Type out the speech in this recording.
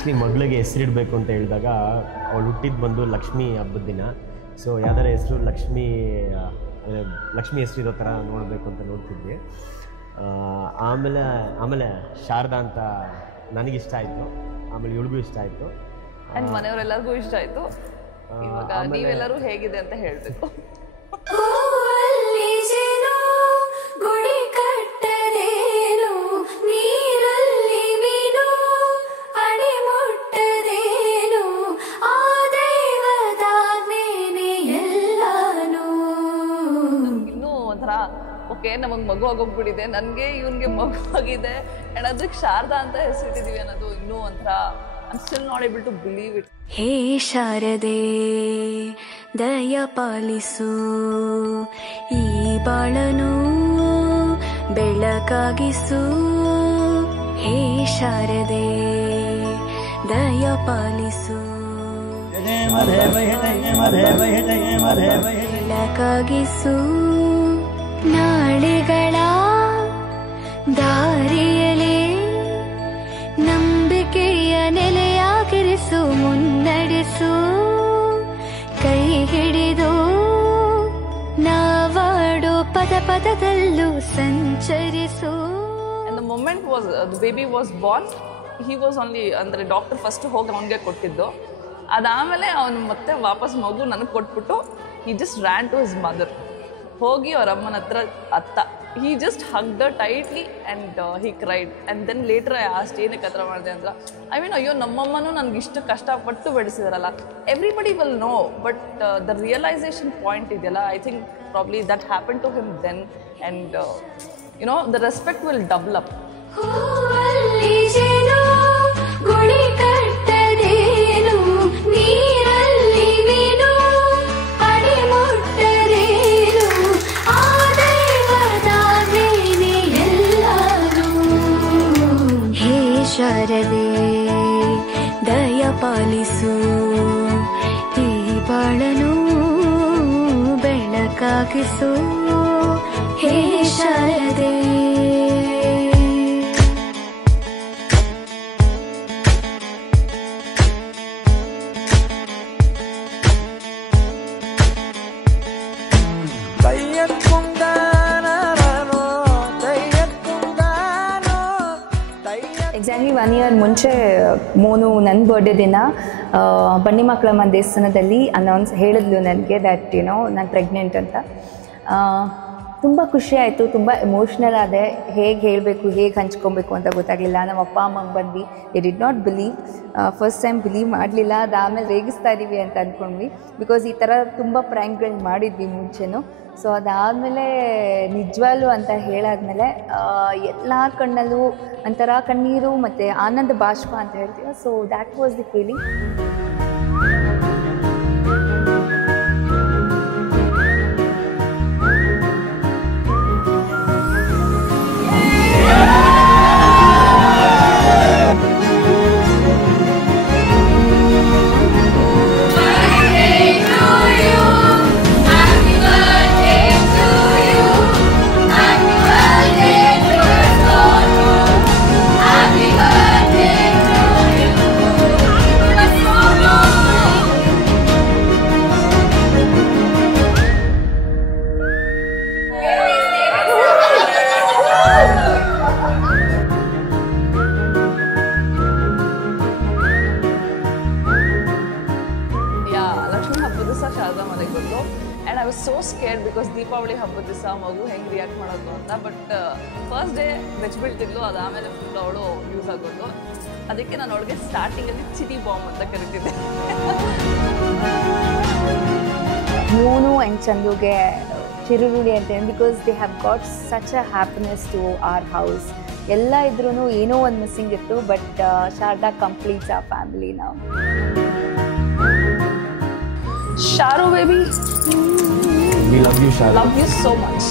Actually ಮಗಳಿಗೆ ಹೆಸರಿಡಬೇಕು ಅಂತ ಹೇಳಿದಾಗ ಅವಳು ಹುಟ್ಟಿದ್ದು ಬಂದು ಲಕ್ಷ್ಮೀ ಹಬ್ಬದ ದಿನ. ಸೊ ಯಾವ್ದಾರ ಹೆಸರು ಲಕ್ಷ್ಮಿ ಹೆಸರಿರೋ ಥರ ನೋಡಬೇಕು ಅಂತ ನೋಡ್ತಿದ್ವಿ. ಆಮೇಲೆ ಶಾರದಾ ಅಂತ ನನಗಿಷ್ಟ ಆಯಿತು, ಆಮೇಲೆ ಇವಳಿಗೂ ಇಷ್ಟ ಆಯಿತು, ಆ್ಯಂಡ್ ಮನೆಯವರೆಲ್ಲರಿಗೂ ಇಷ್ಟ ಆಯಿತು. ಇವಾಗ ನೀವೆಲ್ಲರೂ ಹೇಗಿದೆ ಅಂತ ಹೇಳಬೇಕು. ಇನ್ನೂ ಒಂಥರ ಓಕೆ ನಮಗೆ ಮಗು ಆಗೋಗ್ಬಿಟ್ಟಿದೆ, ನನಗೆ ಇವನಿಗೆ ಮಗು ಆಗಿದೆ ಆ್ಯಂಡ್ ಅದಕ್ಕೆ ಶಾರದಾ ಅಂತ ಹೆಸರಿಟ್ಟಿದ್ದೀವಿ ಅನ್ನೋದು ಇನ್ನೂ ಒಂಥರ I'm still not able to believe it. ಹೇ ಶಾರದೆ ದಯ ಪಾಲಿಸು ಈ ಬಾಳನು ಬೆಳಕಾಗಿಸು. ಹೇ ಶಾರದೆ ದಯ ಪಾಲಿಸು ಬೆಳಕಾಗಿಸು. ನಾಳೆಗಳ ದಾರಿಯಲೇ ನಂಬಿಕೆಯ ನೆಲೆಯಾಗಿರಿಸು, ಮುನ್ನಡೆಸು, ಕೈ ಹಿಡಿದು ನಾವಾಡೋ ಪದ ಪದದಲ್ಲೂ ಸಂಚರಿಸು. And the moment the baby was born, he was only ಅಂದರೆ ಡಾಕ್ಟರ್ ಫಸ್ಟ್ ಹೋಗಿ ಅವನಿಗೆ ಕೊಟ್ಟಿದ್ದು. ಅದಾದಮೇಲೆ ಅವನು ಮತ್ತೆ ವಾಪಸ್ ಮಗು ನನಗೆ ಕೊಟ್ಬಿಟ್ಟು he just ran to his mother. ಹೋಗಿ ಅವ್ರ ಅಮ್ಮನ ಹತ್ರ he just hugged her tightly and he cried. And then later I asked ಏನಕ್ಕೆ ಹತ್ರ ಮಾಡಿದೆ ಅಂತ. I mean ಅಯ್ಯೋ ನಮ್ಮಮ್ಮನೂ ನನಗೆ ಇಷ್ಟು ಕಷ್ಟಪಟ್ಟು ಬೆಳೆಸಿದಾರಲ್ಲ. Everybody will know, but the realization point ಇದೆಯಲ್ಲ, I think probably that happened to him then, and the respect will double up. ಶಾರದೆ ದಯ ಪಾಲಿಸು ಈ ಬಾಳನು ಬೆಳಕಾಗಿಸು. ಹೇ ಶಾರದೆ ಎಕ್ಸಾಕ್ಟ್ಲಿ 1 year ಮುಂಚೆ ಮೋನು ನನ್ನ ಬರ್ಡೇ ದಿನ ಬನ್ನಿ ಮಕ್ಕಳಮ್ಮ ದೇವಸ್ಥಾನದಲ್ಲಿ ಹೇಳಿದ್ಲು ನನಗೆ ದ್ಯಾಟ್ ನಾನು ಪ್ರೆಗ್ನೆಂಟ್ ಅಂತ. ತುಂಬ ಖುಷಿ ಆಯಿತು, ತುಂಬ ಎಮೋಷ್ನಲ್ ಆದೆ. ಹೇಗೆ ಹೇಳಬೇಕು, ಹೇಗೆ ಹಂಚ್ಕೊಬೇಕು ಅಂತ ಗೊತ್ತಾಗಲಿಲ್ಲ. ನಮ್ಮ ಅಪ್ಪ ಅಮ್ಮಂಗೆ ಬಂದು they did not believe, first time believe ಮಾಡಲಿಲ್ಲ. ಅದಾದಮೇಲೆ ರೇಗಿಸ್ತಾ ಇದ್ದೀವಿ ಅಂತ ಅಂದ್ಕೊಂಡ್ವಿ, ಬಿಕಾಸ್ ಈ ಥರ ತುಂಬ ಪ್ರ್ಯಾಂಕ್ಗಳು ಮಾಡಿದ್ವಿ ಮುಂಚೆನೂ. ಸೊ ಅದಾದಮೇಲೆ ನಿಜವಾಗ್ಲೂ ಅಂತ ಹೇಳಾದ್ಮೇಲೆ ಎಲ್ಲ ಕಣ್ಣಲ್ಲೂ ಒಂಥರ ಕಣ್ಣೀರು ಮತ್ತು ಆನಂದ ಬಾಷ್ಪ ಅಂತ ಹೇಳ್ತೀವಿ. So that was the feeling. Sharada ಮನೆಗೆ ಬಂದು and I was so scared because Deepavali ಹಬ್ಬದ ದಿವಸ ಮಗು ಹೆಂಗೆ ರಿಯಾಕ್ಟ್ ಮಾಡೋದು ಅಂತ. ಬಟ್ ಫಸ್ಟ್ ಡೇ ಬೆಚ್ಚಿಬೀಳ್ತಿದ್ಲು, ಅದಾದಮೇಲೆ ಫುಲ್ ಅವಳು ಯೂಸ್ ಆಗೋದು. ಅದಕ್ಕೆ ನಾನು ಅವಳಿಗೆ ಸ್ಟಾರ್ಟಿಂಗಲ್ಲಿ ಚಿಟಿ ಬಾಂಬ್ ಅಂತ ಕರಿತಿದ್ದೆ. ಮೋನು ಆ್ಯಂಡ್ ಚಂದುಗೆ ಚಿರುರುಳಿ ಅಂತೇಳಿ, because they have got such a happiness to our house. ಎಲ್ಲ ಇದ್ರೂ ಏನೋ ಒಂದು ಮಿಸ್ಸಿಂಗ್ ಇತ್ತು, ಬಟ್ ಶಾರದಾ ಕಂಪ್ಲೀಟ್ಸ್ ಆ ಫ್ಯಾಮಿಲಿ ನಾವು. Sharu baby, we love you, Sharu. Love you so much.